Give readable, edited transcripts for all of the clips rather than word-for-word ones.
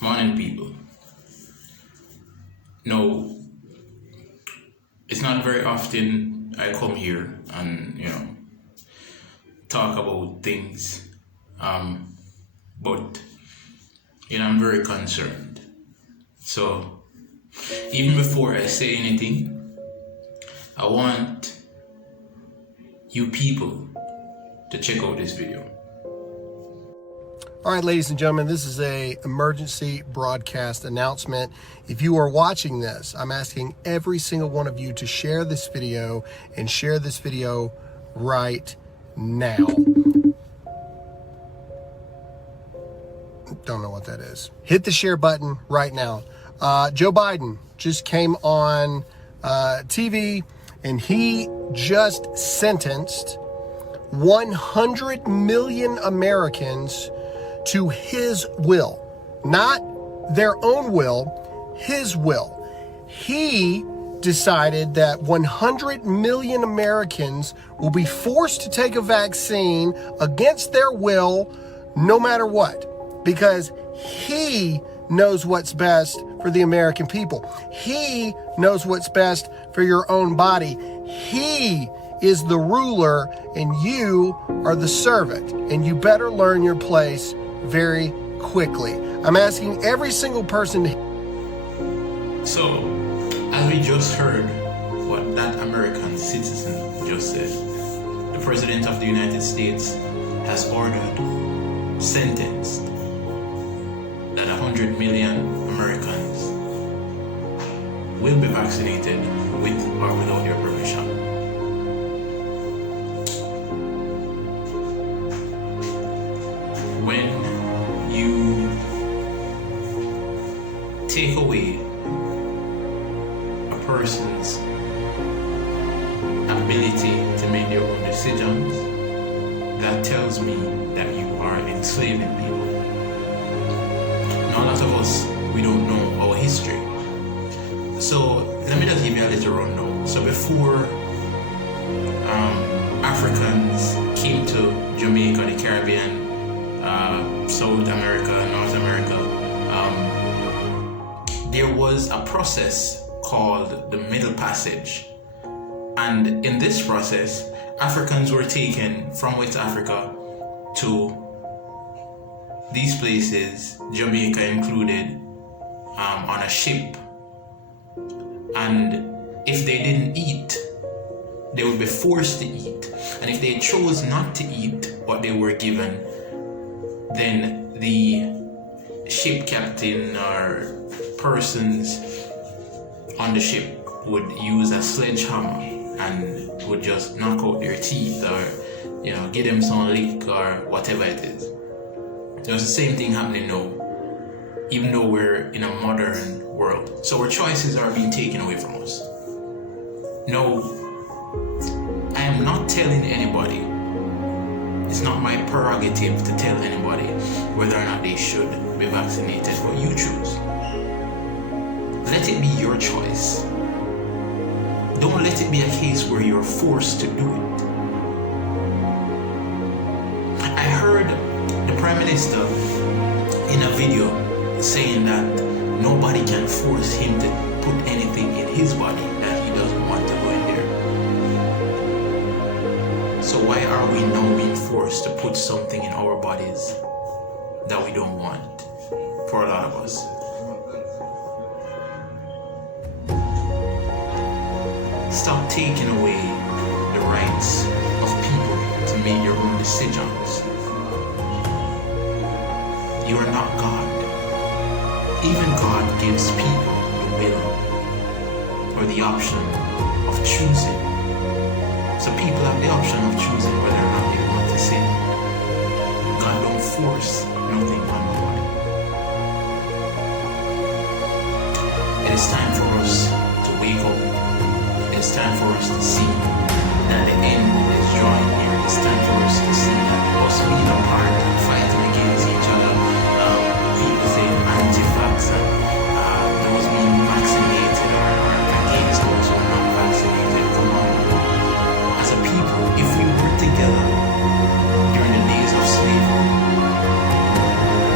Morning, people. No, it's not very often I come here and talk about things, but I'm very concerned. So even before I say anything, I want you people to check out this video. All right, ladies and gentlemen, this is a emergency broadcast announcement. If you are watching this, I'm asking every single one of you to share this video and share this video right now. Don't know what that is. Hit the share button right now. Joe Biden just came on TV and he just sentenced 100 million Americans to his will, not their own will, his will. He decided that 100 million Americans will be forced to take a vaccine against their will, no matter what, because he knows what's best for the American people. He knows what's best for your own body. He is the ruler and you are the servant, and you better learn your place very quickly. I'm asking every single person to... So, as we just heard what that American citizen just said, the President of the United States has ordered, sentenced, that 100 million Americans will be vaccinated with or without your permission. When you take away a person's ability to make their own decisions, that tells me that you are enslaving people. Now, a lot of us, we don't know our history. So let me just give you a little rundown. So before Africans came to Jamaica, the Caribbean, South America, North America, there was a process called the Middle Passage. And in this process, Africans were taken from West Africa to these places, Jamaica included, on a ship. And if they didn't eat, they would be forced to eat. And if they chose not to eat what they were given, then the ship captain or persons on the ship would use a sledgehammer and would just knock out their teeth or give them some lick or whatever it is. There's the same thing happening now, even though we're in a modern world. So our choices are being taken away from us. No, I am not telling anybody. It's not my prerogative to tell anybody whether or not they should be vaccinated, but you choose. Let it be your choice. Don't let it be a case where you're forced to do it. I heard the Prime Minister in a video saying that nobody can force him to put anything in his body that he doesn't want to go in there. So why are we now being forced to put something in our bodies that we don't want, for a lot of us? Stop taking away the rights of people to make their own decisions. You are not God. Even God gives people the will or the option of choosing. So people have the option of choosing whether or not they want to sin. God don't force nothing on nobody. It is time for us to wake up. It is time for us to see that the end is drawing near. It is time for us to see that us being apart and fighting against each other, people saying anti-vax and those being vaccinated or against those who are not vaccinated. Come on. As a people, if we were together during the days of slavery,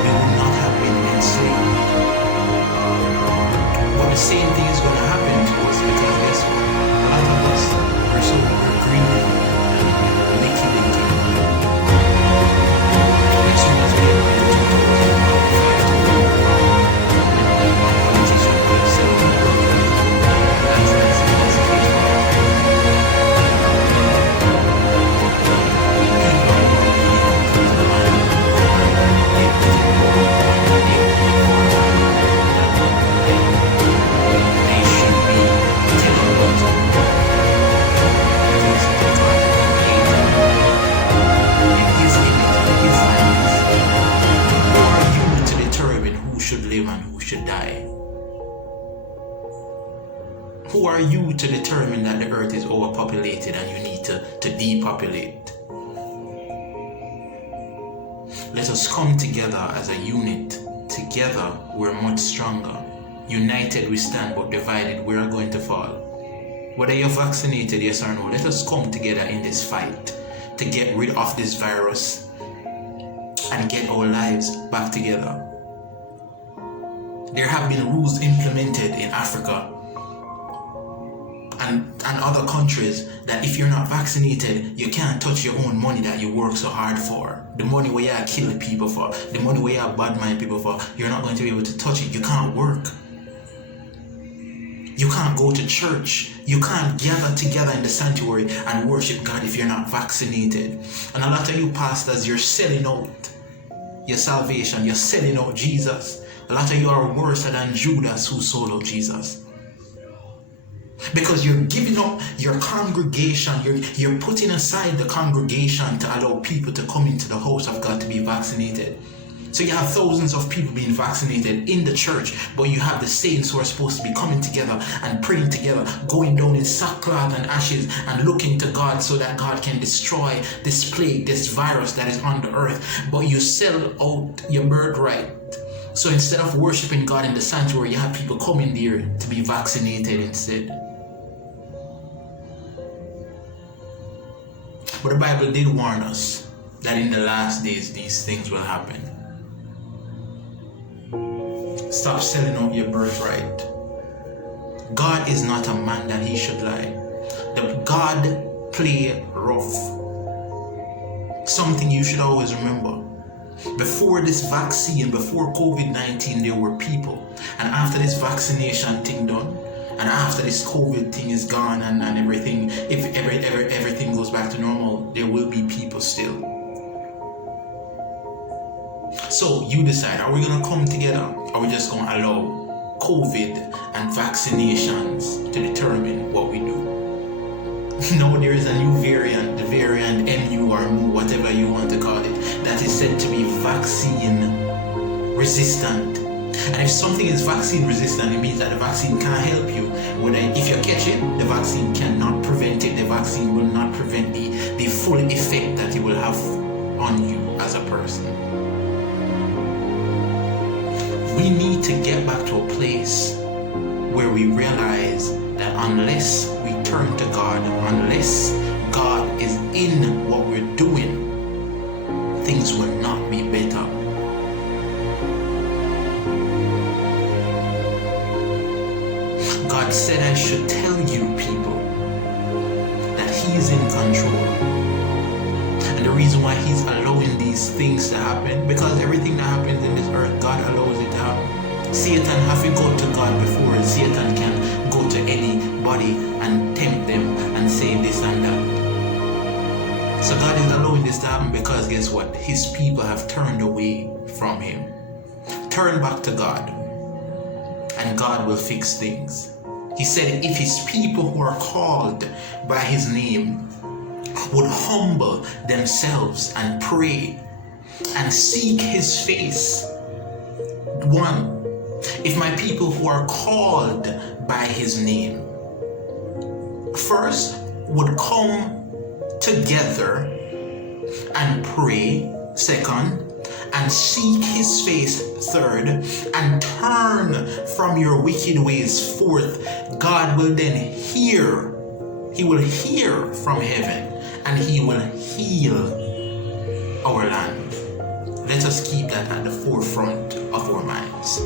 we would not have been enslaved. should die. Who are you to determine that the earth is overpopulated and you need to depopulate? Let us come together as a unit. Together we're much stronger. United we stand, but divided we are going to fall. Whether you're vaccinated, yes or no, let us come together in this fight to get rid of this virus and get our lives back together. There have been rules implemented in Africa and other countries that if you're not vaccinated, you can't touch your own money that you work so hard for. The money where you are killing people for, the money where you are bad mind people for, you're not going to be able to touch it. You can't work. You can't go to church. You can't gather together in the sanctuary and worship God if you're not vaccinated. And a lot of you pastors, you're selling out your salvation. You're selling out Jesus. A lot of you are worse than Judas who sold out Jesus. Because you're giving up your congregation, you're putting aside the congregation to allow people to come into the house of God to be vaccinated. So you have thousands of people being vaccinated in the church, but you have the saints who are supposed to be coming together and praying together, going down in sackcloth and ashes and looking to God so that God can destroy this plague, this virus that is on the earth. But you sell out your birthright. So instead of worshiping God in the sanctuary, you have people coming there to be vaccinated instead. But the Bible did warn us that in the last days these things will happen. Stop selling out your birthright. God is not a man that he should lie. The God play rough. Something you should always remember. Before this vaccine, before COVID-19, there were people. And after this vaccination thing done, and after this COVID thing is gone and everything, if everything goes back to normal, there will be people still. So you decide, are we going to come together? Or are we just going to allow COVID and vaccinations to determine what we do? No, there is a new variant, the variant MU or MU, whatever you want to call it, that is said to be vaccine resistant. And if something is vaccine resistant, it means that the vaccine can't help you. If you catch it, the vaccine cannot prevent it. The vaccine will not prevent the full effect that it will have on you as a person. We need to get back to a place where we realize that unless we turn to God, unless God is in what we're doing, things will not be better. God said I should tell you people that he's in control. And the reason why he's allowing these things to happen, because everything that happens in this earth, God allows it to happen. Satan have to go to God before Satan can go to anybody and tempt them and say this and that. So God is allowing this to happen because guess what? His people have turned away from him. Turn back to God and God will fix things. He said if his people who are called by his name would humble themselves and pray and seek his face. One, if my people who are called by his name first would come together and pray, second, and seek his face, third, and turn from your wicked ways, fourth, God will then hear. He will hear from heaven and he will heal our land. Let us keep that at the forefront of our minds.